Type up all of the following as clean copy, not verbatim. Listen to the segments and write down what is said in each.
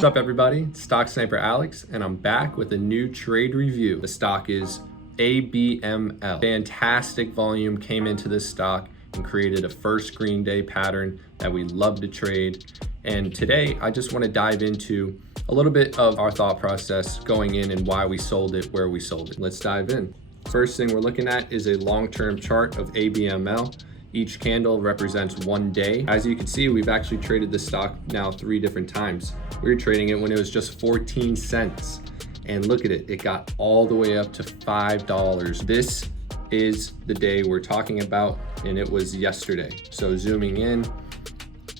What's up everybody, it's Stock Sniper Alex, and I'm back with a new trade review. The stock is ABML. Fantastic volume came into this stock and created a first green day pattern that we love to trade. And today I just want to dive into a little bit of our thought process going in and why we sold it, where we sold it. Let's dive in. First thing we're looking at is a long-term chart of ABML. Each candle represents 1 day. As you can see, we've actually traded this stock now 3 different times. We were trading it when it was just 14 cents. And look at it, it got all the way up to $5. This is the day we're talking about, and it was yesterday. So zooming in,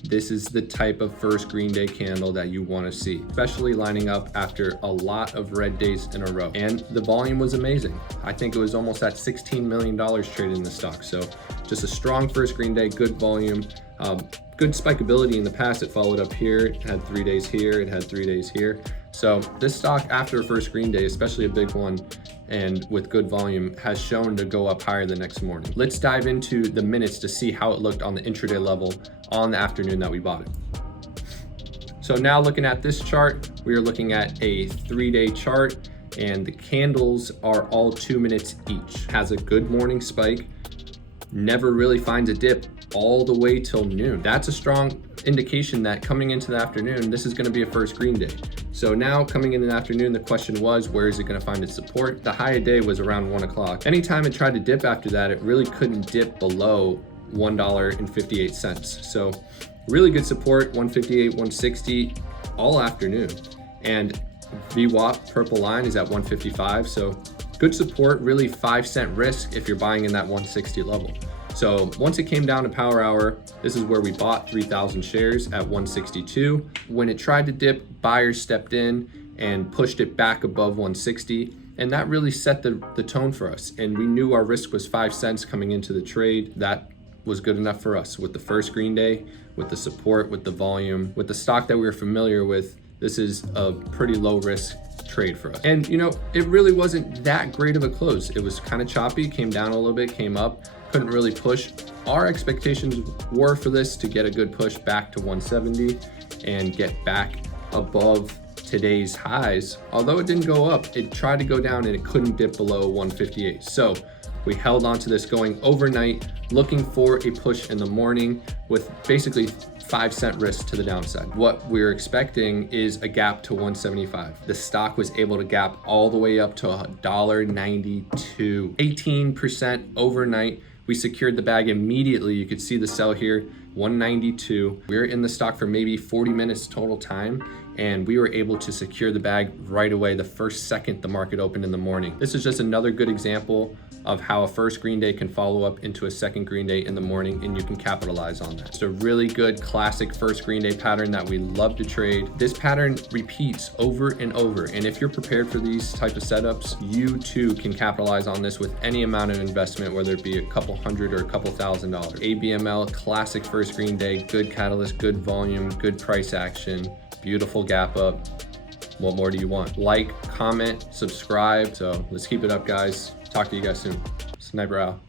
this is the type of first green day candle that you want to see, especially lining up after a lot of red days in a row. And the volume was amazing. I think it was almost at $16 million traded in the stock. So just a strong first green day, good volume, good spikeability in the past. It followed up here, it had 3 days here, it had 3 days here. So this stock after a first green day, especially a big one and with good volume, has shown to go up higher the next morning. Let's dive into the minutes to see how it looked on the intraday level on the afternoon that we bought it. So now looking at this chart, we are looking at a 3-day chart, and the candles are all 2 minutes each. Has a good morning spike, never really finds a dip all the way till noon. That's a strong indication that coming into the afternoon, this is going to be a first green day. So now coming in the afternoon, the question was, where is it going to find its support? The high of day was around 1 o'clock. Anytime it tried to dip after that, it really couldn't dip below $1.58. So really good support, 158, 160 all afternoon. And VWAP purple line is at 155. So good support, really 5-cent risk if you're buying in that 160 level. So once it came down to power hour, this is where we bought 3,000 shares at 162. When it tried to dip, buyers stepped in and pushed it back above 160. And that really set the tone for us. And we knew our risk was 5 cents coming into the trade. That was good enough for us with the first green day, with the support, with the volume, with the stock that we were familiar with. This is a pretty low risk trade for us. And you know, it really wasn't that great of a close. It was kind of choppy, came down a little bit, came up, couldn't really push. Our expectations were for this to get a good push back to 170 and get back above today's highs. Although it didn't go up, it tried to go down and it couldn't dip below 158. So we held on to this going overnight, looking for a push in the morning with basically 5-cent risk to the downside. What we're expecting is a gap to 175. The stock was able to gap all the way up to $1.92, 18% overnight. We secured the bag immediately. You could see the sell here, 192. We were in the stock for maybe 40 minutes total time, and we were able to secure the bag right away the first second the market opened in the morning. This is just another good example of how a first green day can follow up into a second green day in the morning, and you can capitalize on that. It's a really good classic first green day pattern that we love to trade. This pattern repeats over and over, and if you're prepared for these type of setups, you too can capitalize on this with any amount of investment, whether it be a couple hundred or a couple $1,000s. ABML, classic first green day, good catalyst, good volume, good price action, beautiful gap up. What more do you want? Like, comment, subscribe. So let's keep it up, guys. Talk to you guys soon. Sniper out.